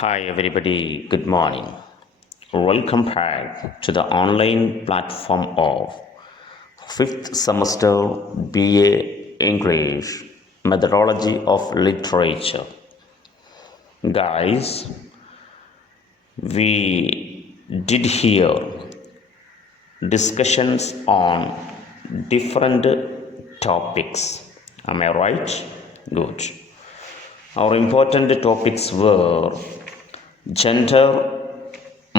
Hi, everybody. Good morning. Welcome back to the online platform of fifth semester BA English Methodology of Literature. Guys, we did hear discussions on different topics. Am I right? Good. Our important topics were gender,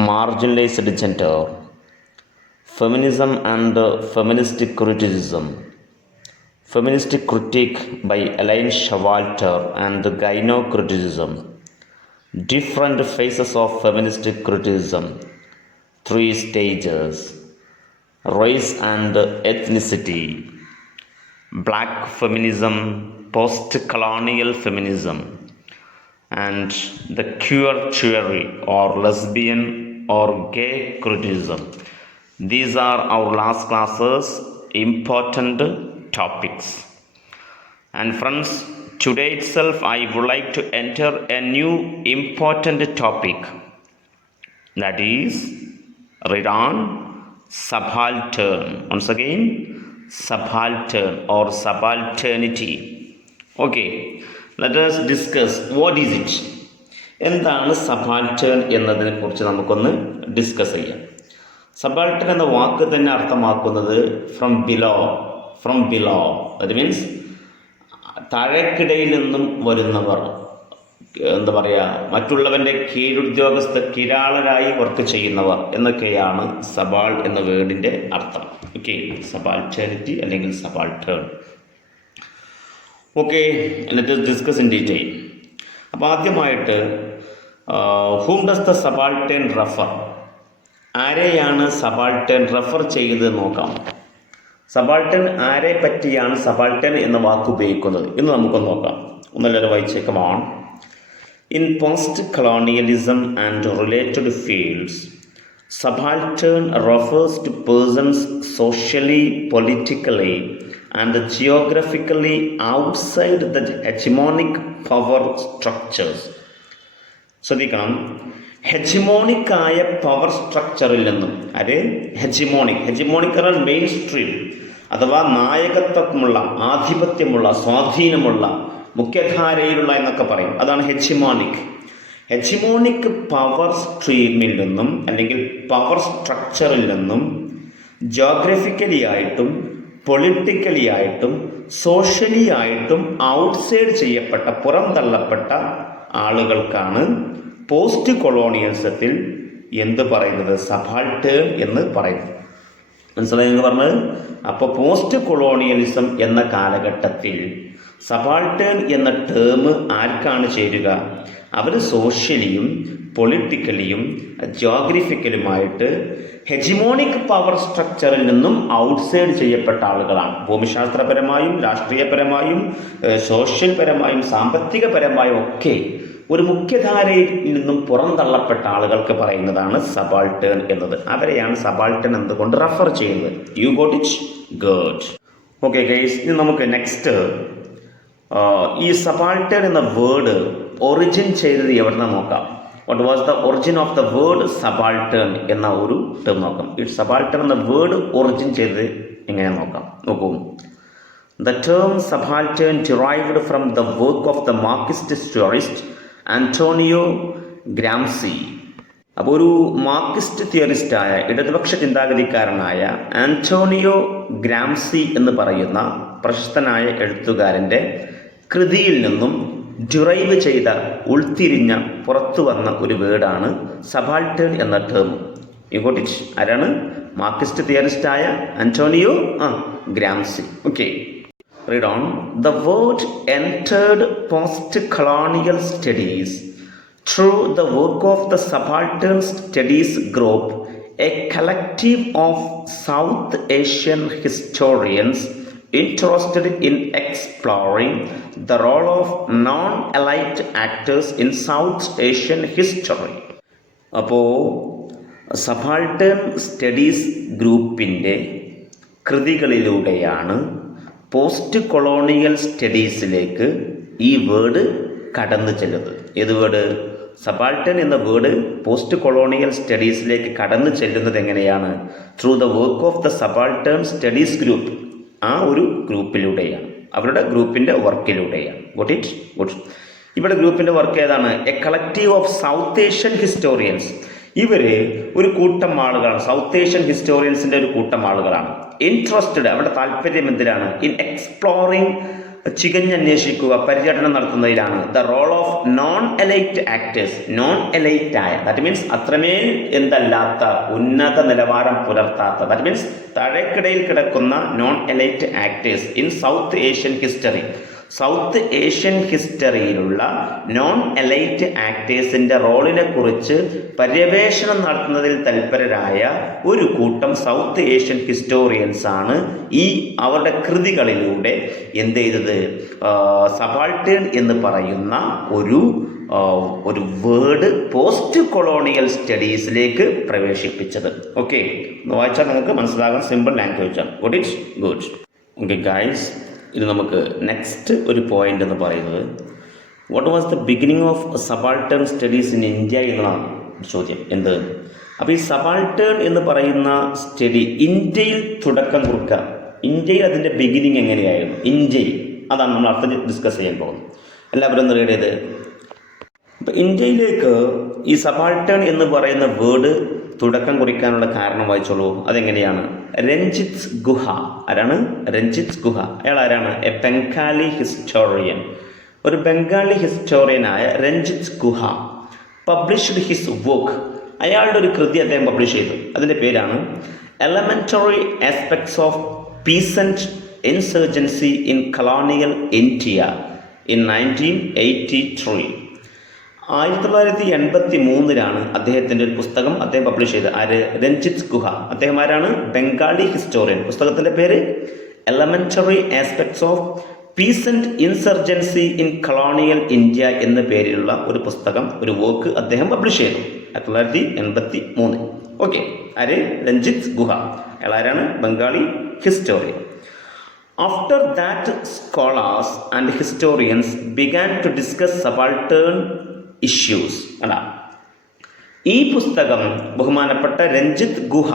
marginalized gender, feminism and feministic criticism, feministic critique by Elaine Showalter and gynocriticism, different phases of feministic criticism, 3 stages, race and ethnicity, black feminism, post-colonial feminism, and the queer theory or lesbian or gay criticism. These are our last classes important topics. And friends, today itself I would like to enter a new important topic, that is read on subaltern. Once again, subaltern or subalternity. Okay, let us discuss what is it. എന്താണ് subaltern എന്നതിനെ കുറിച്ച് നമുക്കൊന്ന് discuss ചെയ്യാം. Subaltern എന്ന വാക്ക് തന്നെ അർത്ഥമാക്കുന്നത് from below that means താഴേക്കിടയിൽ നിന്നും വരുന്നവർ, എന്താ പറയുക, മറ്റുള്ളവൻ്റെ കിരാളരായി വർക്ക് ചെയ്യുന്നവർ എന്നൊക്കെയാണ് സബാൾ എന്ന വേർഡിൻ്റെ അർത്ഥം. ഓക്കെ, സബാൾട്ടേണിറ്റി അല്ലെങ്കിൽ subaltern. Okay, let us discuss in detail. അപ്പോൾ ആദ്യമായിട്ട് whom does the subaltern refer? ആരെയാണ് സബാൾട്ടേൺ റെഫർ ചെയ്തത് നോക്കാം. സബാൾട്ടേൺ ആരെ പറ്റിയാണ് സബാൾട്ടേൺ എന്ന വാക്ക് ഉപയോഗിക്കുന്നത് എന്ന് നമുക്കൊന്ന് നോക്കാം. ഒന്നെല്ലാവരും വായിച്ചേക്കുമാണ്. In post-colonialism and related fields, subaltern refers to persons socially, politically, and geographically outside the hegemonic power structures. ശ്രദ്ധിക്കണം, ഹെജിമോണിക് ആയ പവർ സ്ട്രക്ചറിൽ നിന്നും, അത് ഹെജിമോണിക് എന്നാൽ മെയിൻ സ്ട്രീം അഥവാ നായകത്വമുള്ള, ആധിപത്യമുള്ള, സ്വാധീനമുള്ള, മുഖ്യധാരയിലുള്ള എന്നൊക്കെ പറയും. അതാണ് ഹെജിമോണിക് പവർ സ്ട്രീമിൽ നിന്നും അല്ലെങ്കിൽ പവർ സ്ട്രക്ചറിൽ നിന്നും ജോഗ്രഫിക്കലി ആയിട്ടും പൊളിറ്റിക്കലി ആയിട്ടും സോഷ്യലി ആയിട്ടും ഔട്ട്സൈഡ് ചെയ്യപ്പെട്ട, പുറം തള്ളപ്പെട്ട ആളുകൾക്കാണ് പോസ്റ്റ് കൊളോണിയലിസത്തിൽ എന്ത് പറയുന്നത്, സബാൾട്ടേൺ എന്ന് പറയുന്നത്. മനസ്സിലായി എന്ന് പറഞ്ഞത്? അപ്പോൾ പോസ്റ്റ് കൊളോണിയലിസം എന്ന കാലഘട്ടത്തിൽ സബാൾട്ടേൺ എന്ന ടേം ആർക്കാണ് ചേരുക? അവർ സോഷ്യലിയും പൊളിറ്റിക്കലിയും ജോഗ്രഫിക്കലുമായിട്ട് ഹെജിമോണിക് പവർ സ്ട്രക്ചറിൽ നിന്നും ഔട്ട്സൈഡ് ചെയ്യപ്പെട്ട ആളുകളാണ്. ഭൂമിശാസ്ത്രപരമായും രാഷ്ട്രീയപരമായും സോഷ്യൽ പരമായും സാമ്പത്തികപരമായും ഒക്കെ ഒരു മുഖ്യധാരയിൽ നിന്നും പുറന്തള്ളപ്പെട്ട ആളുകൾക്ക് പറയുന്നതാണ് സബാൾട്ടേൺ എന്നത്. അവരെയാണ് സബാൾട്ടേൺ എന്തുകൊണ്ട് റെഫർ ചെയ്യുന്നത്. U got it? Good. Okay guys, ഇനി നമുക്ക് നെക്സ്റ്റ് ഈ സബാൾട്ടേൺ എന്ന വേർഡ് ഒറിജിൻ ചെയ്തത് എവിടുന്ന് നോക്കാം. What was the origin of the word subaltern എന്ന ഒരു ടേം നോക്കാം. ഈ സബാൾട്ടേൺ എന്ന വേർഡ് ഒറിജിൻ ചെയ്തത് എങ്ങനെ നോക്കാം. നോക്കൂ. The term subaltern derived from the work of the Marxist theorist Antonio ഗ്രാംസി. അപ്പോൾ ഒരു മാർക്സിസ്റ്റ് തിയറിസ്റ്റായ, ഇടതുപക്ഷ ചിന്താഗതിക്കാരനായ ആന്റോണിയോ ഗ്രാംസി എന്ന് പറയുന്ന പ്രശസ്തനായ എഴുത്തുകാരൻ്റെ കൃതിയിൽ നിന്നും ഡിറൈവ് ചെയ്ത, ഉൾത്തിരിഞ്ഞ, പുറത്തു വന്ന ഒരു വേർഡാണ് സബാൾട്ടേൺ എന്ന ടേം. You got it? ആരാണ്? മാർക്സിസ്റ്റ് തിയറിസ്റ്റായ Antonio Gramsci. Okay, read on. The word entered post-colonial studies through the work of the Subaltern Studies Group, a collective of South Asian historians interested in exploring the role of non-elite actors in South Asian history. അപ്പോൾ subaltern studies ഗ്രൂപ്പിൻ്റെ കൃതികളിലൂടെയാണ് post colonial സ്റ്റഡീസിലേക്ക് ഈ word കടന്നു ചെല്ലുന്നത്. ഏത് word? Subaltern എന്ന word post colonial സ്റ്റഡീസിലേക്ക് കടന്നു ചെല്ലുന്നത് എങ്ങനെയാണ്? Through the work of the subaltern studies group. ആ ഒരു ഗ്രൂപ്പിലൂടെയാണ്, അവരുടെ ഗ്രൂപ്പിൻ്റെ വർക്കിലൂടെയാണ്. Got it? ഗുഡ്. ഇവിടെ ഗ്രൂപ്പിൻ്റെ വർക്ക് ഏതാണ്? A collective of south Asian historians. ഇവർ ഒരു കൂട്ടം ആളുകളാണ്, സൗത്ത് ഏഷ്യൻ ഹിസ്റ്റോറിയൻസിൻ്റെ ഒരു കൂട്ടം ആളുകളാണ്. ഇൻട്രസ്റ്റഡ്, അവരുടെ താല്പര്യം എന്തിനാണ്? ഇൻ എക്സ്പ്ലോറിങ്, ചികഞ്ഞന്വേഷിക്കുക, പര്യടനം നടത്തുന്നതിലാണ്. The role of non elite actors. Non elite ആയ, ദാറ്റ് മീൻസ് അത്രമേൽ എന്തല്ലാത്ത, ഉന്നത നിലവാരം പുലർത്താത്ത, ദാറ്റ് മീൻസ് താഴേക്കിടയിൽ കിടക്കുന്ന non elite actors in South Asian history. South Asian ഹിസ്റ്ററിയിലുള്ള നോൺ എലൈറ്റ് ആക്ടേഴ്സിൻ്റെ റോളിനെ കുറിച്ച് പര്യവേഷണം നടത്തുന്നതിൽ തൽപരരായ ഒരു കൂട്ടം സൗത്ത് ഏഷ്യൻ ഹിസ്റ്റോറിയൻസ് ആണ് ഈ അവരുടെ കൃതികളിലൂടെ എന്ത് ചെയ്തത്? സബാൾട്ടേൺ എന്ന് പറയുന്ന ഒരു വേർഡ് പോസ്റ്റ് കൊളോണിയൽ സ്റ്റഡീസിലേക്ക് പ്രവേശിപ്പിച്ചത്. ഓക്കെ, വായിച്ചാൽ നിങ്ങൾക്ക് മനസ്സിലാകാൻ സിമ്പിൾ ലാംഗ്വേജ് ആണ്. Good it? Good. Okay guys, ഇത് നമുക്ക് നെക്സ്റ്റ് ഒരു പോയിന്റ് എന്ന് പറയുന്നത് what was the beginning of subaltern studies in India എന്നതാണ് ചോദ്യം. എന്ത്? അപ്പോൾ ഈ സബാൾട്ടേൺ എന്ന് പറയുന്ന സ്റ്റഡി ഇന്ത്യയിൽ തുടക്കം കുറിക്കുക. ഇന്ത്യയിൽ അതിൻ്റെ ബിഗിനിങ് എങ്ങനെയായിരുന്നു? ഇന്ത്യയിൽ, അതാണ് നമ്മൾ അടുത്ത ഡിസ്കസ് ചെയ്യാൻ പോകുന്നത്. എല്ലാവരും ഒന്ന് റീഡ് ചെയ്ത്. അപ്പോൾ ഇന്ത്യയിലേക്ക് ഈ സബാൾട്ടേൺ എന്ന് പറയുന്ന വേർഡ് തുടക്കം കുറിക്കാനുള്ള കാരണം വായിച്ചോളൂ. അതെങ്ങനെയാണ്? രഞ്ജിത്ത് ഗുഹ. ആരാണ്? രഞ്ജിത്ത് ഗുഹ. അയാൾ ആരാണ്? A Bengali historian. ഒരു ബംഗാളി ഹിസ്റ്റോറിയനായ രഞ്ജിത്ത് ഗുഹ പബ്ലിഷ്ഡ് ഹിസ് വർക്ക്. അയാളുടെ ഒരു കൃതി അദ്ദേഹം പബ്ലിഷ് ചെയ്തു. അതിൻ്റെ പേരാണ് elementary aspects of peasant insurgency in colonial India in 1983. 1983 അദ്ദേഹത്തിൻ്റെ ഒരു പുസ്തകം അദ്ദേഹം പബ്ലിഷ് ചെയ്തത്. ആര്? രഞ്ജിത്ത് ഗുഹ. അദ്ദേഹം ആരാണ്? ബംഗാളി ഹിസ്റ്റോറിയൻ. പുസ്തകത്തിൻ്റെ പേര് elementary aspects of peasant insurgency in colonial India എന്ന പേരിലുള്ള ഒരു പുസ്തകം, ഒരു വർക്ക് അദ്ദേഹം പബ്ലിഷ് ചെയ്തു 1983. ഓക്കെ, ആര്? രഞ്ജിത്ത് ഗുഹ. അയാൾ ആരാണ്? Bengali historian. After that, scholars and historians began to discuss subaltern issues. ഈ പുസ്തകം ബഹുമാനപ്പെട്ട രഞ്ജിത്ത് ഗുഹ,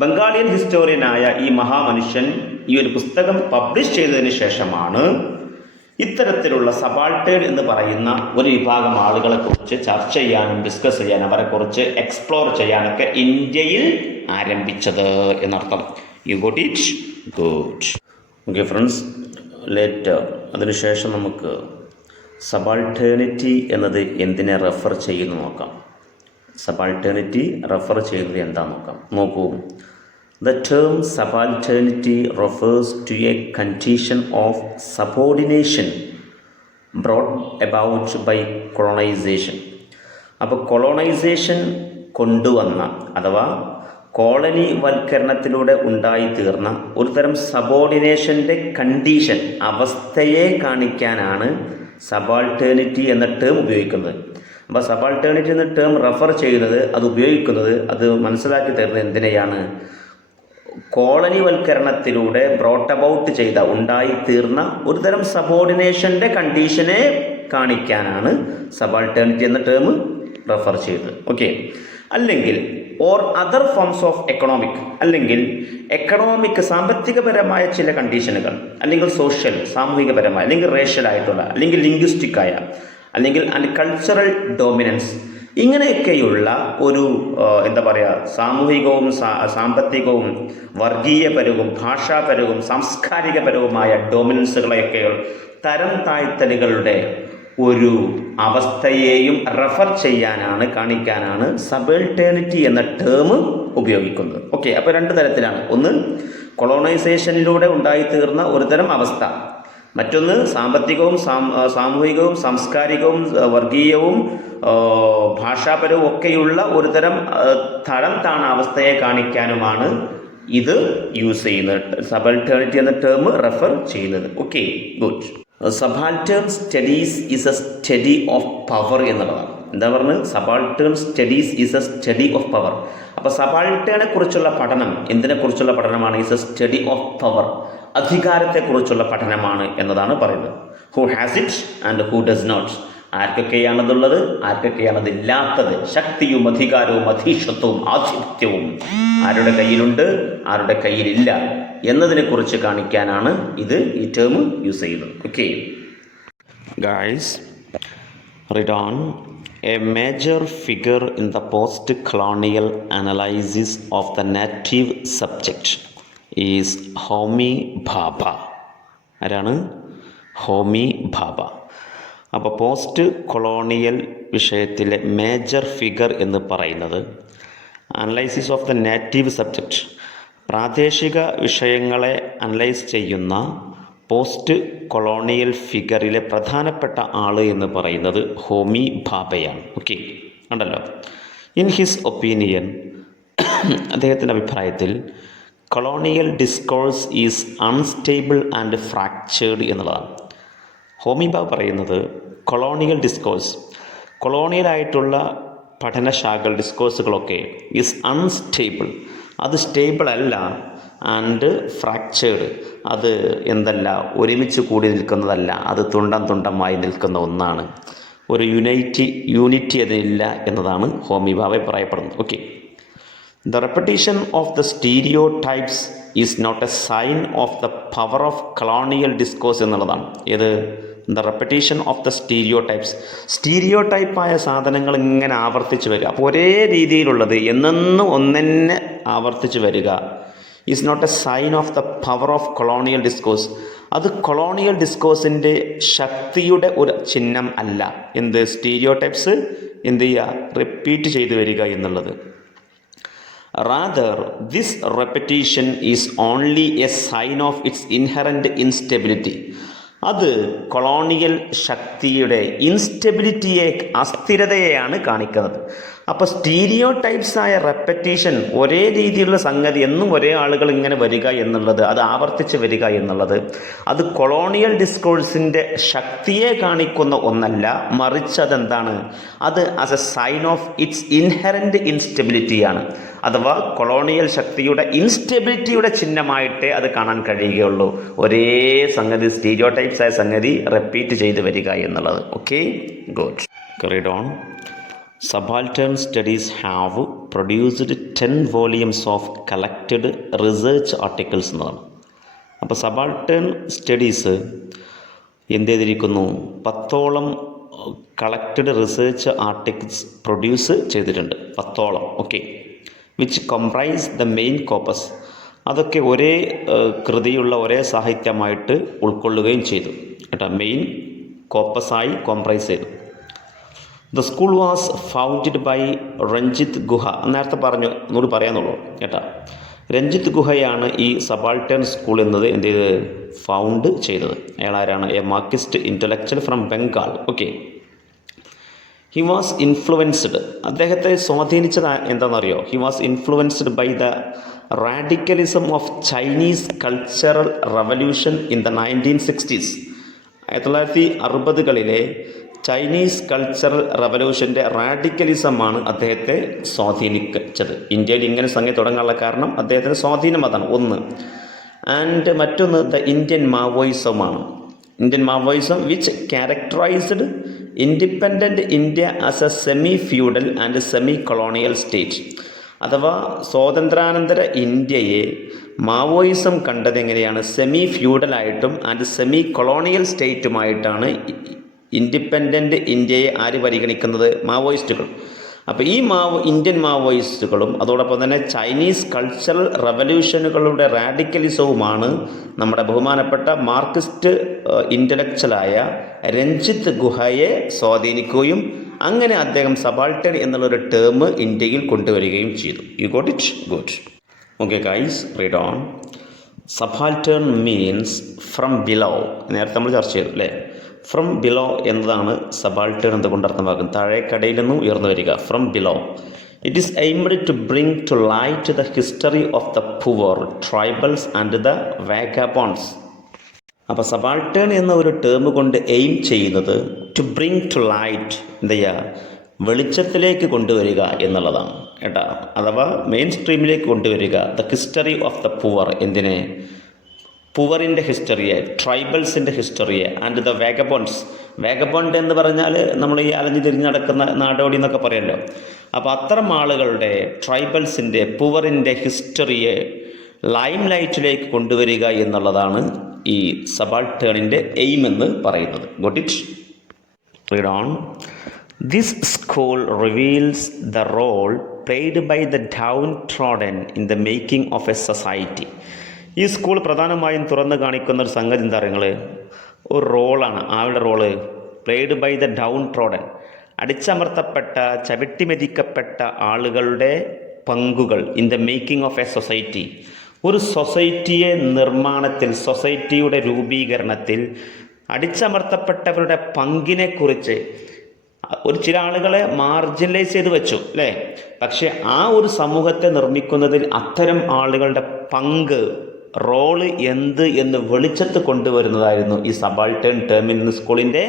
ബംഗാളിയൻ ഹിസ്റ്റോറിയനായ ഈ മഹാമനുഷ്യൻ ഈ ഒരു പുസ്തകം പബ്ലിഷ് ചെയ്തതിന് ശേഷമാണ് ഇത്തരത്തിലുള്ള സബാൾട്ടേൺ എന്ന് പറയുന്ന ഒരു വിഭാഗം ആളുകളെ കുറിച്ച് ചർച്ച ചെയ്യാനും ഡിസ്കസ് ചെയ്യാനും അവരെക്കുറിച്ച് എക്സ്പ്ലോർ ചെയ്യാനൊക്കെ ഇന്ത്യയിൽ ആരംഭിച്ചത് എന്നർത്ഥം. U got it? Good. Okay friends, later അതിനുശേഷം നമുക്ക് സബാൾട്ടേണിറ്റി എന്നത് എന്തിനെ റെഫർ ചെയ്യുന്നു നോക്കാം. സബാൾട്ടേണിറ്റി റെഫർ ചെയ്യുന്നത് എന്താണെന്ന് നോക്കാം. നോക്കൂ, the term subalternity refers to a condition of subordination brought about by colonization. അപ്പോൾ കൊളോണൈസേഷൻ കൊണ്ടുവന്ന അഥവാ കോളനി വൽക്കരണത്തിലൂടെ ഉണ്ടായിത്തീർന്ന ഒരു തരം സബോർഡിനേഷൻ്റെ കണ്ടീഷൻ, അവസ്ഥയെ കാണിക്കാനാണ് സബാൾട്ടേണിറ്റി എന്ന ടേം ഉപയോഗിക്കുന്നത്. അപ്പോൾ സബാൾട്ടേണിറ്റി എന്ന ടേം റെഫർ ചെയ്യുന്നത്, അത് ഉപയോഗിക്കുന്നത്, അത് മനസ്സിലാക്കി തരുന്നത് എന്തിനെയാണ്? കോളനി വൽക്കരണത്തിലൂടെ ബ്രോട്ട് അബൌട്ട് ചെയ്ത, ഉണ്ടായിത്തീർന്ന ഒരു തരം സബോർഡിനേഷൻ്റെ കണ്ടീഷനെ കാണിക്കാനാണ് സബാൾട്ടേണിറ്റി എന്ന ടേം റെഫർ ചെയ്തത്. ഓക്കെ, അല്ലെങ്കിൽ or other forms of economic, അല്ലെങ്കിൽ എക്കണോമിക് സാമ്പത്തികപരമായ ചില കണ്ടീഷനുകൾ, അല്ലെങ്കിൽ സോഷ്യൽ സാമൂഹികപരമായ, അല്ലെങ്കിൽ റേഷ്യൽ ആയിട്ടുള്ള, അല്ലെങ്കിൽ ലിംഗ്വിസ്റ്റിക് ആയ, അല്ലെങ്കിൽ കൾച്ചറൽ ഡോമിനൻസ്, ഇങ്ങനെയൊക്കെയുള്ള ഒരു എന്താ പറയുക, സാമൂഹികവും സാമ്പത്തികവും വർഗീയപരവും ഭാഷാപരവും സാംസ്കാരികപരവുമായ ഡോമിനൻസുകളെയൊക്കെ തരം താഴ്ത്തലുകളുടെ ഒരു അവസ്ഥയെയും റെഫർ ചെയ്യാനാണ്, കാണിക്കാനാണ് സബാൾട്ടേണിറ്റി എന്ന ടേം ഉപയോഗിക്കുന്നത്. ഓക്കെ, അപ്പോൾ രണ്ട് തരത്തിലാണ്. ഒന്ന് കൊളോണൈസേഷനിലൂടെ ഉണ്ടായിത്തീർന്ന ഒരു തരം അവസ്ഥ, മറ്റൊന്ന് സാമ്പത്തികവും സാമൂഹികവും സാംസ്കാരികവും വർഗീയവും ഭാഷാപരവും ഒക്കെയുള്ള ഒരു തരം തരം താണ അവസ്ഥയെ കാണിക്കാനുമാണ് ഇത് യൂസ് ചെയ്യുന്നത്, സബാൾട്ടേണിറ്റി എന്ന ടേം റെഫർ ചെയ്യുന്നത്. Okay, good. Subaltern studies is a study of power എന്നുള്ളതാണ്. എന്താ പറഞ്ഞത്? Subaltern studies is a study of power. അപ്പോൾ സബാൾട്ടേണെ കുറിച്ചുള്ള പഠനം എന്തിനെക്കുറിച്ചുള്ള പഠനമാണ്? Is a study of power, അധികാരത്തെക്കുറിച്ചുള്ള പഠനമാണ് എന്നതാണ് പറയുന്നത്. Who has it and who does not. ആർക്കൊക്കെയാണതുള്ളത്, ആർക്കൊക്കെയാണതില്ലാത്തത്, ശക്തിയും അധികാരവും അധീശത്വവും ആധിപത്യവും ആരുടെ കയ്യിലുണ്ട്, ആരുടെ കയ്യിലില്ല എന്നതിനെക്കുറിച്ച് കാണിക്കാനാണ് ഈ ടേം യൂസ് ചെയ്യുന്നത്. Okay guys, read on. A major figure in the post-colonial analysis of the native subject is Homi Bhabha. ആരാണ്? ഹോമി ഭാഭ. അപ്പോൾ പോസ്റ്റ് കൊളോണിയൽ വിഷയത്തിലെ മേജർ ഫിഗർ എന്ന് പറയുന്നത് analysis of the native subject, പ്രാദേശിക വിഷയങ്ങളെ അനലൈസ് ചെയ്യുന്ന പോസ്റ്റ് കൊളോണിയൽ ഫിഗറിലെ പ്രധാനപ്പെട്ട ആൾ എന്ന് പറയുന്നത് ഹോമി ഭാഭയാണ്. ഓക്കെ, ഉണ്ടല്ലോ. ഇൻ ഹിസ് ഒപ്പീനിയൻ, അദ്ദേഹത്തിൻ്റെ അഭിപ്രായത്തിൽ colonial discourse is unstable and fractured എന്നുള്ളതാണ്. ഹോമി ഭാഭ പറയുന്നത് കൊളോണിയൽ ഡിസ്കോഴ്സ്, കൊളോണിയലായിട്ടുള്ള പഠനശാഖകൾ, ഡിസ്കോഴ്സുകളൊക്കെ ഈസ് അൺസ്റ്റേബിൾ, അത് സ്റ്റേബിൾ അല്ല, ആൻഡ് ഫ്രാക്ചേർഡ്, അത് എന്തല്ല, ഒരുമിച്ച് കൂടി നിൽക്കുന്നതല്ല, അത് തുണ്ടം തുണ്ടമായി നിൽക്കുന്ന ഒന്നാണ്, ഒരു യൂണിറ്റി അതിനില്ല എന്നതാണ് ഹോമി ഭാഭ പറയപ്പെടുന്നത്. Okay, the repetition of the stereotypes is not a sign of the power of colonial discourse എന്നുള്ളതാണ്. ഏത്? The repetition of the stereotypes, സ്റ്റീരിയോ ടൈപ്പായ സാധനങ്ങൾ ഇങ്ങനെ ആവർത്തിച്ച് വരിക, അപ്പോൾ ഒരേ രീതിയിലുള്ളത് എന്നെന്നും ഒന്നെന്നെ ആവർത്തിച്ച് വരിക, is not a sign of the power of colonial discourse, അത് കൊളോണിയൽ ഡിസ്കോഴ്സിൻ്റെ ശക്തിയുടെ ഒരു ചിഹ്നം അല്ല. എന്ത്? സ്റ്റീരിയോ ടൈപ്സ് എന്ത് ചെയ്യുക? റിപ്പീറ്റ് ചെയ്തു വരിക എന്നുള്ളത്. Rather this repetition is only a sign of its inherent instability, അത് കൊളോണിയൽ ശക്തിയുടെ ഇൻസ്റ്റെബിലിറ്റിയെ, അസ്ഥിരതയെയാണ് കാണിക്കുന്നത്. അപ്പോൾ സ്റ്റീരിയോ ടൈപ്സായ റെപ്പറ്റീഷൻ, ഒരേ രീതിയിലുള്ള സംഗതി എന്നും ഒരേ ആളുകൾ ഇങ്ങനെ വരിക എന്നുള്ളത്, അത് ആവർത്തിച്ച് വരിക എന്നുള്ളത്, അത് കൊളോണിയൽ ഡിസ്കോഴ്സിൻ്റെ ശക്തിയെ കാണിക്കുന്ന ഒന്നല്ല, മറിച്ച് അതെന്താണ്? അത് as a sign of its inherent ഇൻസ്റ്റെബിലിറ്റിയാണ്. അഥവാ കൊളോണിയൽ ശക്തിയുടെ ഇൻസ്റ്റെബിലിറ്റിയുടെ ചിഹ്നമായിട്ടേ അത് കാണാൻ കഴിയുകയുള്ളൂ. ഒരേ സംഗതി, സ്റ്റീരിയോ ടൈപ്സായ സംഗതി റിപ്പീറ്റ് ചെയ്ത് വരിക എന്നുള്ളത്. Okay, good. Read on. Subaltern studies have produced 10 volumes of collected research articles എന്നതാണ്. അപ്പോൾ സബാൾട്ടേൺ സ്റ്റഡീസ് എന്ത് ചെയ്തിരിക്കുന്നു? 10ഓളം കളക്റ്റഡ് റിസർച്ച് ആർട്ടിക്കിൾസ് പ്രൊഡ്യൂസ് ചെയ്തിട്ടുണ്ട്, 10ഓളം. Okay, which comprise the main corpus, അതൊക്കെ ഒരേ കൃതിയുള്ള ഒരേ സാഹിത്യമായിട്ട് ഉൾക്കൊള്ളുകയും ചെയ്തു കേട്ടോ. മെയിൻ കോപ്പസായി കോംപ്രൈസ് ചെയ്തു. The school was founded by Ranajit Guha. നേരത്തെ പറഞ്ഞു, ഒന്നുകൂടി പറയാന്നുള്ളൂ കേട്ടോ. രഞ്ജിത്ത് ഗുഹയാണ് ഈ സബാൾട്ടേൺ സ്കൂൾ എന്നത് എന്ത് ചെയ്ത് ഫൗണ്ട് ചെയ്തത്. അയാൾ ആരാണ്? A Marxist intellectual from Bengal. Okay, he was influenced, അദ്ദേഹത്തെ സ്വാധീനിച്ചത് എന്താണെന്നറിയോ? He was influenced by the radicalism of Chinese cultural revolution in the 1960s. 1960കളിലെ ചൈനീസ് കൾച്ചറൽ റവല്യൂഷൻ്റെ റാഡിക്കലിസമാണ് അദ്ദേഹത്തെ സ്വാധീനിച്ചത്. ഇന്ത്യയിൽ ഇങ്ങനെ സംഗതി തുടങ്ങാനുള്ള കാരണം അദ്ദേഹത്തിൻ്റെ സ്വാധീനം അതാണ് ഒന്ന്. ആൻഡ് മറ്റൊന്ന് ദ ഇന്ത്യൻ മാവോയിസമാണ്. Indian Maoism which characterized independent India as a semi feudal and semi colonial state. അഥവാ സ്വാതന്ത്ര്യാനന്തര ഇന്ത്യയെ മാവോയിസം കണ്ടത് എങ്ങനെയാണ്? സെമി ഫ്യൂഡലായിട്ടും ആൻഡ് സെമി കൊളോണിയൽ സ്റ്റേറ്റുമായിട്ടാണ് ഇൻഡിപെൻഡൻറ്റ് ഇന്ത്യയെ ആര് പരിഗണിക്കുന്നത്? മാവോയിസ്റ്റുകൾ. അപ്പോൾ ഈ ഇന്ത്യൻ മാവോയിസ്റ്റുകളും അതോടൊപ്പം തന്നെ ചൈനീസ് കൾച്ചറൽ റവല്യൂഷനുകളുടെ റാഡിക്കലിസവുമാണ് നമ്മുടെ ബഹുമാനപ്പെട്ട മാർക്സിസ്റ്റ് ഇൻ്റലക്ച്വലായ രഞ്ജിത്ത് ഗുഹയെ സ്വാധീനിക്കുകയും അങ്ങനെ അദ്ദേഹം സബാൾട്ടേൺ എന്നുള്ളൊരു ടേം ഇന്ത്യയിൽ കൊണ്ടുവരികയും ചെയ്തു. U got it? Good. Okay guys, read on. Subaltern means from below. നേരത്തെ നമ്മൾ ചർച്ച ചെയ്തു അല്ലേ? ഫ്രം ബിലോ എന്നതാണ് സബാൾട്ടേൺ എന്തുകൊണ്ട് അർത്ഥമാക്കുന്നത്? താഴേക്കടയിൽ നിന്നും ഉയർന്നു വരിക. From below. It is aimed to bring to light the history of the poor, tribals and the vagabonds. അപ്പോൾ സബാൾട്ടേൺ എന്ന ഒരു ടേം കൊണ്ട് എയിം ചെയ്യുന്നത് ടു ബ്രിങ് ടു ലൈറ്റ്, എന്താ ചെയ്യുക? വെളിച്ചത്തിലേക്ക് കൊണ്ടുവരിക എന്നുള്ളതാണ് കേട്ടോ. അഥവാ മെയിൻ സ്ട്രീമിലേക്ക് കൊണ്ടുവരിക. The history of the poor, എന്തിനെ? പുവറിൻ്റെ ഹിസ്റ്ററിയെ, ട്രൈബൽസിൻ്റെ ഹിസ്റ്ററിയെ, ആൻഡ് ദ വാഗബോൺസ്, വേഗബോണ്ട് എന്ന് പറഞ്ഞാൽ നമ്മൾ ഈ അലഞ്ഞു തിരിഞ്ഞ് നടക്കുന്ന നാടോടി എന്നൊക്കെ പറയുമല്ലോ. അപ്പോൾ അത്തരം ആളുകളുടെ ട്രൈബൽസിൻ്റെ പുവറിൻ്റെ ഹിസ്റ്ററിയെ ലൈം ലൈറ്റിലേക്ക് കൊണ്ടുവരിക എന്നുള്ളതാണ് ഈ സബാൾട്ടേണിൻ്റെ എയിം എന്ന് പറയുന്നത്. Got it? Read on. This school reveals the role played by the downtrodden in the making of a society. ഈ സ്കൂൾ പ്രധാനമായും തുറന്നു കാണിക്കുന്ന ഒരു സംഗതി എന്താ പറയുക, ഒരു റോളാണ്. ആളുടെ role played by the downtrodden, അടിച്ചമർത്തപ്പെട്ട ചവിട്ടിമെതിക്കപ്പെട്ട ആളുകളുടെ പങ്കുകൾ in the making of a society. ഒരു സൊസൈറ്റിയെ നിർമ്മാണത്തിൽ, സൊസൈറ്റിയുടെ രൂപീകരണത്തിൽ അടിച്ചമർത്തപ്പെട്ടവരുടെ പങ്കിനെക്കുറിച്ച് ചില ആളുകളെ മാർജിനലൈസ് ചെയ്ത് വെച്ചു അല്ലേ. പക്ഷെ ആ ഒരു സമൂഹത്തെ നിർമ്മിക്കുന്നതിൽ അത്തരം ആളുകളുടെ പങ്ക്, റോള് എന്ത് എന്ന് വെളിച്ചത്ത് കൊണ്ടുവരുന്നതായിരുന്നു ഈ സബാൾട്ടേൺ ടെർമിനൽ സ്കൂളിൻ്റെ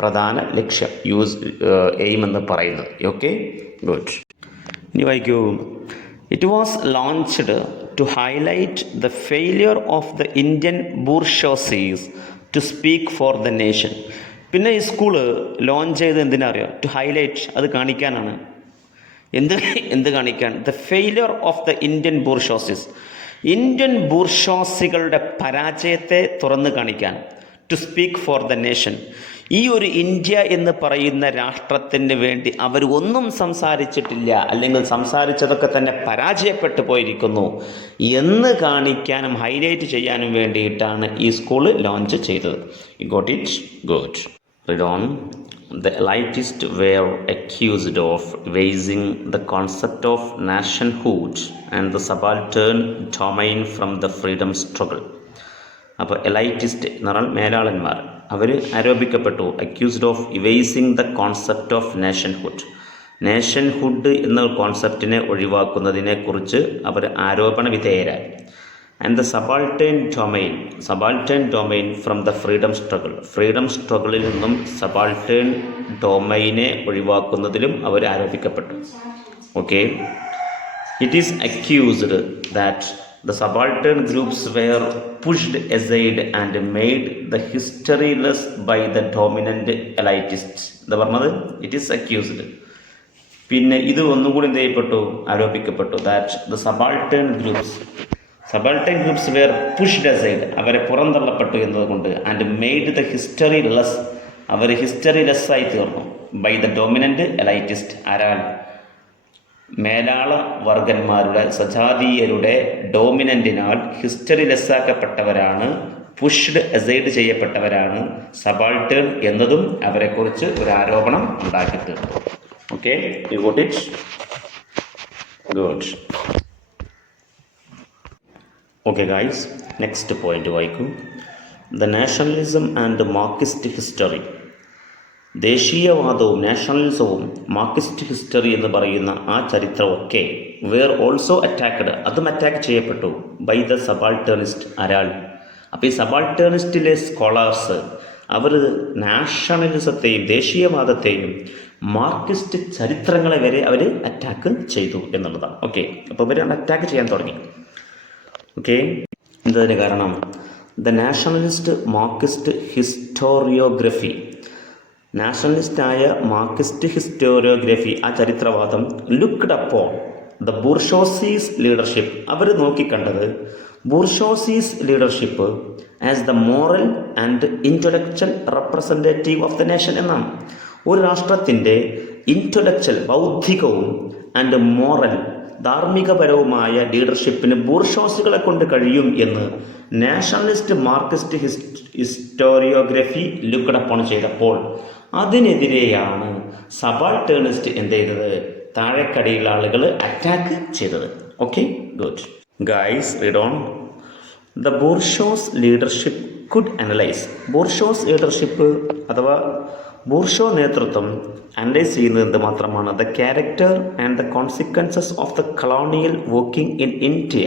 പ്രധാന ലക്ഷ്യം, എയിം എന്ന് പറയുന്നത്. Okay, good. ഇനി വായിക്കൂ. It was launched to highlight the failure of the Indian bourgeoisies to speak for the nation. പിന്നെ ഈ സ്കൂള് ലോഞ്ച് ചെയ്ത് എന്തിനാ അറിയോ? ടു ഹൈലൈറ്റ്, അത് കാണിക്കാനാണ്. എന്ത് കാണിക്കാൻ? The failure of the Indian bourgeoisies, Indian ബൂർഷോസികളുടെ പരാജയത്തെ തുറന്നു കാണിക്കാൻ. To speak for the nation, ഈ ഒരു ഇന്ത്യ എന്ന് പറയുന്ന രാഷ്ട്രത്തിന് വേണ്ടി അവർ ഒന്നും സംസാരിച്ചിട്ടില്ല, അല്ലെങ്കിൽ സംസാരിച്ചതൊക്കെ തന്നെ പരാജയപ്പെട്ടു പോയിരിക്കുന്നു എന്ന് കാണിക്കാനും ഹൈലൈറ്റ് ചെയ്യാനും വേണ്ടിയിട്ടാണ് ഈ സ്കൂള് ലോഞ്ച് ചെയ്തത്. U got it? Good. Read on. The elitists were accused of erasing the concept of nationhood and the subaltern domain from the freedom struggle. അപ്പോൾ എലൈറ്റിസ്റ്റ് എന്ന് പറഞ്ഞാൽ മേലാളന്മാർ, അവർ ആരോപിക്കപ്പെട്ടു, അക്യൂസ്ഡ് ഓഫ് ഇവേസിങ് the concept of nationhood. Nationhood എന്ന കോൺസെപ്റ്റിനെ ഒഴിവാക്കുന്നതിനെക്കുറിച്ച് അവർ ആരോപണ വിധേയരായി. And the subaltern domain from the freedom struggle, freedom സ്ട്രഗിളിൽ നിന്നും സബാൾട്ടേൺ ഡൊമൈനെ ഒഴിവാക്കുന്നതിലും അവർ ആരോപിക്കപ്പെട്ടു. Okay, it is accused that the subaltern groups were pushed aside and made the historyless by the dominant elitists. എന്താ പറഞ്ഞത്? It is accused. പിന്നെ ഇത് ഒന്നുകൂടി എന്ത് ചെയ്യപ്പെട്ടു? ആരോപിക്കപ്പെട്ടു. That the subaltern groups were pushed aside, അവരെ പുറന്തള്ളപ്പെട്ടു എന്നതുകൊണ്ട്, and made the history less, അവർ ഹിസ്റ്ററി ലെസ്സായി തീർന്നു. ബൈ ദ ഡോമിനൻ്റ് എലൈറ്റിസ്റ്റ്, ആരാൽ? മേലാള വർഗന്മാരുടെ, സജാതീയരുടെ ഡോമിനൻറ്റിനാൽ ഹിസ്റ്ററി ലെസ്സാക്കപ്പെട്ടവരാണ്, പുഷ്ഡ് അസൈഡ് ചെയ്യപ്പെട്ടവരാണ് സബാൾട്ടേൺ എന്നതും അവരെക്കുറിച്ച് ഒരു ആരോപണം ഉണ്ടാക്കിയിട്ടുണ്ട്. Okay, you got it? Good. Okay guys, next point വായിക്കൂ. The nationalism and Marxist history. ദേശീയവാദവും നാഷണലിസവും മാർക്സിസ്റ്റ് ഹിസ്റ്ററി എന്ന് പറയുന്ന ആ ചരിത്രമൊക്കെ വേർ ഓൾസോ അറ്റാക്ക്ഡ്, അതും അറ്റാക്ക് ചെയ്യപ്പെട്ടു ബൈ ദ സബാൾട്ടേണിസ്റ്റ്. ആരാൾ? അപ്പോൾ ഈ സബാൾട്ടേണിസ്റ്റിലെ സ്കോളേഴ്സ് അവർ നാഷണലിസത്തെയും ദേശീയവാദത്തെയും മാർക്സിസ്റ്റ് ചരിത്രങ്ങളെ വരെ അവർ അറ്റാക്ക് ചെയ്തു എന്നുള്ളതാണ്. ഓക്കെ, അപ്പോൾ ഇവർ അറ്റാക്ക് ചെയ്യാൻ തുടങ്ങി. ഓക്കെ, എന്തതിന് കാരണം? ദ നാഷണലിസ്റ്റ് മാർക്സിസ്റ്റ് ഹിസ്റ്റോറിയോഗ്രഫി, നാഷണലിസ്റ്റായ മാർക്സിസ്റ്റ് ഹിസ്റ്റോറിയോഗ്രഫി, ആ ചരിത്രവാദം looked upon the bourgeoisies leadership, അവർ നോക്കിക്കണ്ടത് bourgeoisies leadership as the moral and intellectual representative of the nation എന്നാണ്. ഒരു രാഷ്ട്രത്തിൻ്റെ ഇൻ്റലക്ച്വൽ, ബൗദ്ധികവും ആൻഡ് മോറൽ, ധാർമ്മികപരവുമായ ലീഡർഷിപ്പിന് ബൂർഷോസികളെ കൊണ്ട് കഴിയും എന്ന് nationalist Marxist historiography looked upon ചെയ്തപ്പോൾ അതിനെതിരെയാണ് സബാൾട്ടേണിസ്റ്റ് എന്ത് ചെയ്തത്? താഴെക്കടിയുള്ള ആളുകൾ അറ്റാക്ക് ചെയ്തത്. Okay, good. Guys, read on. The bourgeois leadership could analyse, bourgeois leadership അഥവാ ബൂർഷോ നേതൃത്വം അനലൈസ് ചെയ്യുന്നത് എന്ത് മാത്രമാണ്? The character and the consequences of the colonial working in India,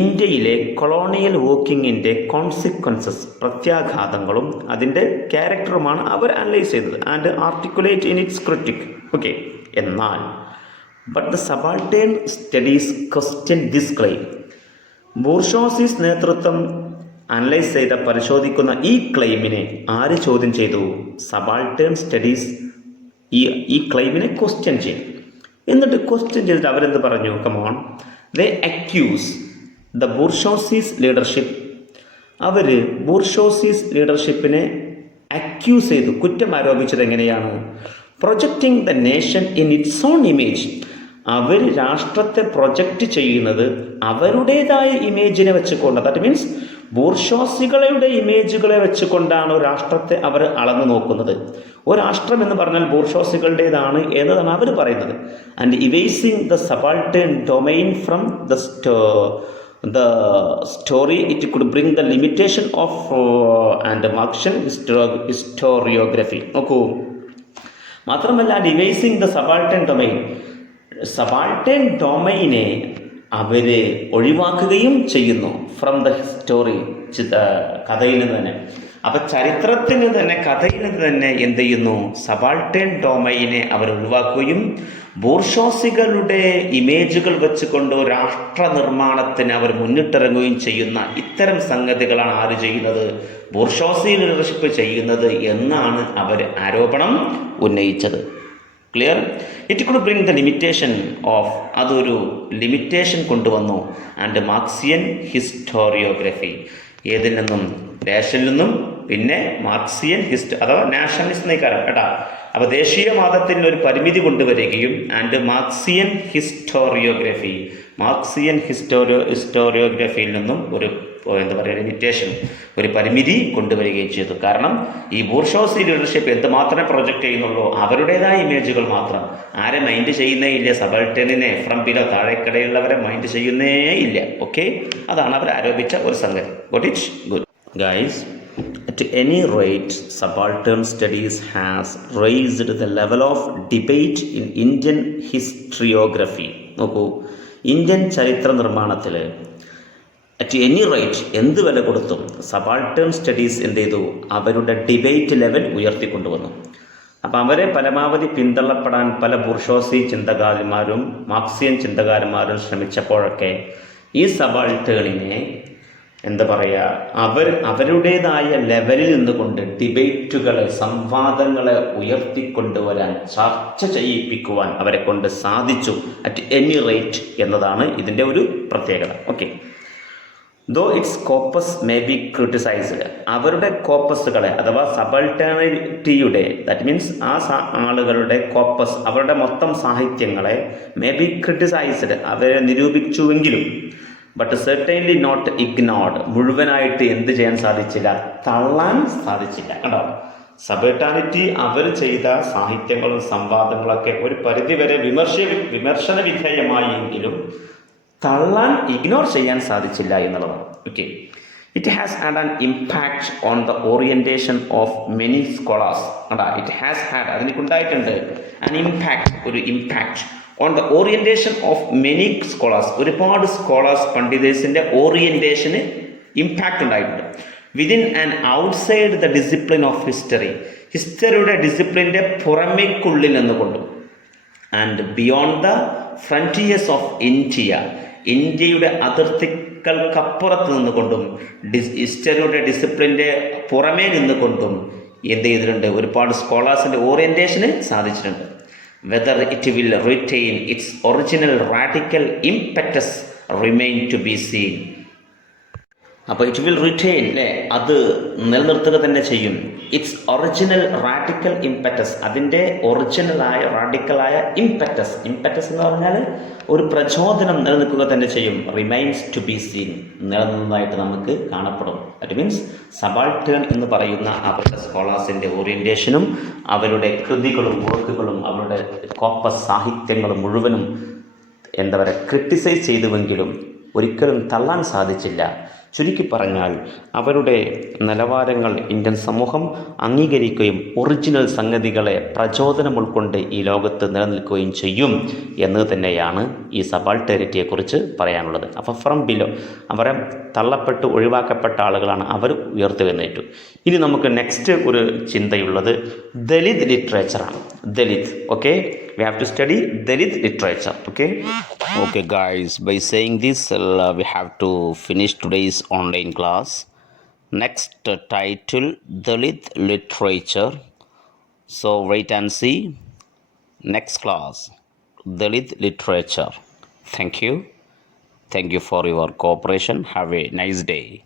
ഇന്ത്യയിലെ കൊളോണിയൽ വർക്കിങ്ങിൻ്റെ കോൺസിക്വൻസസ്, പ്രത്യാഘാതങ്ങളും അതിൻ്റെ ക്യാരക്ടറുമാണ് അവർ അനലൈസ് ചെയ്തത്. And articulate in its critique. Okay, എന്നാൽ but the subaltern studies question this claim, bourgeoisies നേതൃത്വം അനലൈസ് ചെയ്ത പരിശോധിക്കുന്ന ഈ ക്ലെയിമിനെ ആര് ചോദ്യം ചെയ്തു? സബാൾട്ടേൺ സ്റ്റഡീസ് ഈ ക്ലെയിമിനെ ക്വസ്റ്റ്യൻ ചെയ്യും. എന്നിട്ട് ക്വസ്റ്റ്യൻ ചെയ്തിട്ട് അവരെന്ത് പറഞ്ഞു? Come on, they accuse the bourgeoisies leadership. അവർ ബൂർഷോസീസ് ലീഡർഷിപ്പിനെ അക്യൂസ് ചെയ്തു, കുറ്റം ആരോപിച്ചത് എങ്ങനെയാണ്? Projecting the nation in its own image. അവർ രാഷ്ട്രത്തെ പ്രൊജക്റ്റ് ചെയ്യുന്നത് അവരുടേതായ ഇമേജിനെ വെച്ചുകൊണ്ട്, ദാറ്റ് മീൻസ് ബൂർഷോസികളുടെ ഇമേജുകളെ വെച്ചുകൊണ്ടാണ് രാഷ്ട്രത്തെ അവർ അളന്നു നോക്കുന്നത്. ഒരു രാഷ്ട്രം എന്ന് പറഞ്ഞാൽ ബൂർഷോസികളുടേതാണ് എന്നതാണ് അവർ പറയുന്നത്. ആൻഡ് ഇവേസിങ് the subaltern domain from the story, it could bring the limitation of and Marxian historiography. നോക്കൂ, മാത്രമല്ല ഡിവൈസിങ് ദ സബാൾട്ടേൺ ഡൊമൈനെ അവർ ഒഴിവാക്കുകയും ചെയ്യുന്നു ഫ്രം ദ സ്റ്റോറി, കഥയിൽ നിന്ന് തന്നെ. അപ്പം ചരിത്രത്തിന് തന്നെ, കഥയിൽ നിന്ന് തന്നെ എന്ത് ചെയ്യുന്നു? സബാൾട്ടേൺ ഡൊമൈനെ അവർ ഒഴിവാക്കുകയും ബൂർഷോസികളുടെ ഇമേജുകൾ വെച്ചുകൊണ്ട് രാഷ്ട്ര നിർമ്മാണത്തിന് അവർ മുന്നിട്ടിറങ്ങുകയും ചെയ്യുന്ന ഇത്തരം സംഗതികളാണ് ആര് ചെയ്യുന്നത്? ബൂർഷോസി ലീഡർഷിപ്പ് ചെയ്യുന്നത് എന്നാണ് അവർ ആരോപണം ഉന്നയിച്ചത്. Clear? It could bring the limitation of, അതൊരു ലിമിറ്റേഷൻ കൊണ്ടുവന്നു. ആൻഡ് മാർക്സിയൻ ഹിസ്റ്റോറിയോഗ്രഫി, ഏതിൽ നിന്നും? ദേശിൽ നിന്നും, പിന്നെ മാർക്സിയൻ അഥവാ നാഷണലിസ്റ്റ് നയിക്കാരം കേട്ടാ. അപ്പോൾ ദേശീയവാദത്തിന് ഒരു പരിമിതി കൊണ്ടുവരികയും ആൻഡ് മാർക്സിയൻ ഹിസ്റ്റോറിയോഗ്രഫിയിൽ നിന്നും ഒരു ലിമിറ്റേഷൻ, ഒരു പരിമിതി കൊണ്ടുവരികയും ചെയ്തു. കാരണം ഈ ബൂർഷോസി ലീഡർഷിപ്പ് എന്തുമാത്രമേ പ്രൊജക്റ്റ് ചെയ്യുന്നുള്ളൂ, അവരുടേതായ ഇമേജുകൾ മാത്രം. ആരെ മൈൻഡ് ചെയ്യുന്നേ ഇല്ല? സബാൾട്ടേണിനെ ഫ്രം ബിലോ, താഴെക്കടയുള്ളവരെ മൈൻഡ് ചെയ്യുന്നേ ഇല്ല. ഓക്കെ, അതാണ് അവർ ആരോപിച്ച ഒരു സംഗതി. Got it? Good guys. At any rate, subaltern studies has raised the level of debate in Indian historiography. നോക്കൂ, ഇന്ത്യൻ ചരിത്ര നിർമ്മാണത്തിൽ അറ്റ് എനി റേറ്റ്, എന്ത് വില കൊടുത്തും സബാൾട്ടേൺ സ്റ്റഡീസ് എന്ത് ചെയ്തു? അവരുടെ ഡിബേറ്റ് ലെവൽ ഉയർത്തിക്കൊണ്ടുവന്നു. അപ്പം അവരെ പരമാവധി പിന്തള്ളപ്പെടാൻ പല ബൂർഷോസി ചിന്തകാരന്മാരും മാർക്സിയൻ ചിന്തകാരന്മാരും ശ്രമിച്ചപ്പോഴൊക്കെ ഈ സബാൾട്ടേണിനെ എന്താ പറയുക, അവരുടേതായ ലെവലിൽ നിന്നുകൊണ്ട് ഡിബേറ്റുകളെ, സംവാദങ്ങളെ ഉയർത്തിക്കൊണ്ടുവരാൻ, ചർച്ച ചെയ്യിപ്പിക്കുവാൻ അവരെ കൊണ്ട് സാധിച്ചു. അറ്റ് എനി റേറ്റ് എന്നതാണ് ഇതിൻ്റെ ഒരു പ്രത്യേകത. Okay, though its corpus may be criticised. അവരുടെ കോപ്പസുകളെ അഥവാ സബൾട്ടേണിറ്റിയുടെ, ദാറ്റ് മീൻസ് ആ ആളുകളുടെ കോപ്പസ്, അവരുടെ മൊത്തം സാഹിത്യങ്ങളെ മേ ബി ക്രിട്ടിസൈസ്ഡ്, അവരെ നിരൂപിച്ചുവെങ്കിലും ബട്ട് സെർട്ടൈൻലി നോട്ട് ഇഗ്നോർഡ്, മുഴുവനായിട്ട് എന്ത് ചെയ്യാൻ സാധിച്ചില്ല? തള്ളാൻ സാധിച്ചില്ല. കേട്ടോ, സബൾട്ടാനിറ്റി അവർ ചെയ്ത സാഹിത്യങ്ങളും സംവാദങ്ങളൊക്കെ ഒരു പരിധിവരെ വിമർശന വിധേയമായെങ്കിലും തള്ളാൻ, ഇഗ്നോർ ചെയ്യാൻ സാധിച്ചില്ല എന്നുള്ളതാണ്. Okay, it has had an impact on the orientation of many scholars. കേട്ടോ, ഇറ്റ് ഹാസ് ഹാഡ്, അതിനൊണ്ടായിട്ടുണ്ട് ആൻ ഇമ്പാക്ട്, ഒരു impact on the orientation of many scholars. ഒരുപാട് സ്കോളേഴ്സ്, പണ്ഡിതേഴ്സിൻ്റെ ഓറിയൻറ്റേഷന് ഇമ്പാക്റ്റ് ഉണ്ടായിട്ടുണ്ട്. Within and outside the discipline of history, ഹിസ്റ്ററിയുടെ ഡിസിപ്ലിൻ്റെ പുറമേക്കുള്ളിൽ നിന്നുകൊണ്ടും and beyond the frontiers of India, ഇന്ത്യയുടെ അതിർത്തികൾക്കപ്പുറത്ത് നിന്നുകൊണ്ടും ഹിസ്റ്ററിയുടെ ഡിസിപ്ലിൻ്റെ പുറമേ നിന്നുകൊണ്ടും എന്ത് ചെയ്തിട്ടുണ്ട്? ഒരുപാട് സ്കോളേഴ്സിൻ്റെ ഓറിയൻറ്റേഷന് സാധിച്ചിട്ടുണ്ട്. Whether it will retain its original radical impetus remain to be seen. അപ്പോൾ ഇറ്റ് വിൽ റിറ്റെയിൻ, അല്ലേ, അത് നിലനിർത്തുക തന്നെ ചെയ്യും. ഇറ്റ്സ് ഒറിജിനൽ റാഡിക്കൽ ഇംപെറ്റസ്, അതിൻ്റെ ഒറിജിനലായ റാഡിക്കലായ ഇംപെറ്റസ് എന്ന് പറഞ്ഞാൽ ഒരു പ്രചോദനം നിലനിൽക്കുക തന്നെ ചെയ്യും. റിമൈൻസ് ടു ബി സീൻ, നിലനിന്നതായിട്ട് നമുക്ക് കാണപ്പെടും. ദാറ്റ് മീൻസ് സബാൾട്ടേൺ എന്ന് പറയുന്ന അവരുടെ സ്കോളേഴ്സിൻ്റെ ഓറിയൻറ്റേഷനും അവരുടെ കൃതികളും വർക്കുകളും അവരുടെ കോപ്പസ് സാഹിത്യങ്ങളും മുഴുവനും എന്താ പറയുക, ക്രിട്ടിസൈസ് ചെയ്തുവെങ്കിലും ഒരിക്കലും തള്ളാൻ സാധിച്ചില്ല. ചുരുക്കി പറഞ്ഞാൽ അവരുടെ നിലവാരങ്ങൾ ഇന്ത്യൻ സമൂഹം അംഗീകരിക്കുകയും ഒറിജിനൽ സംഗതികളെ പ്രചോദനം ഉൾക്കൊണ്ട് ഈ ലോകത്ത് നിലനിൽക്കുകയും ചെയ്യും എന്ന് തന്നെയാണ് ഈ സബാൾട്ടേണിറ്റിയെക്കുറിച്ച് പറയാനുള്ളത്. അപ്പോൾ ഫ്രം ബിലോ, അവരെ തള്ളപ്പെട്ട് ഒഴിവാക്കപ്പെട്ട ആളുകളാണ് അവർ ഉയർത്തുവെന്നേറ്റു. ഇനി നമുക്ക് നെക്സ്റ്റ് ഒരു ചിന്തയുള്ളത് ദലിത് ലിറ്ററേച്ചറാണ്. Dalit, okay, we have to study Dalit literature. Okay guys, by saying this we have to finish today's online class. Next title, Dalit Literature. So wait and see. Next class, Dalit Literature. Thank you. Thank you for your cooperation. Have a nice day.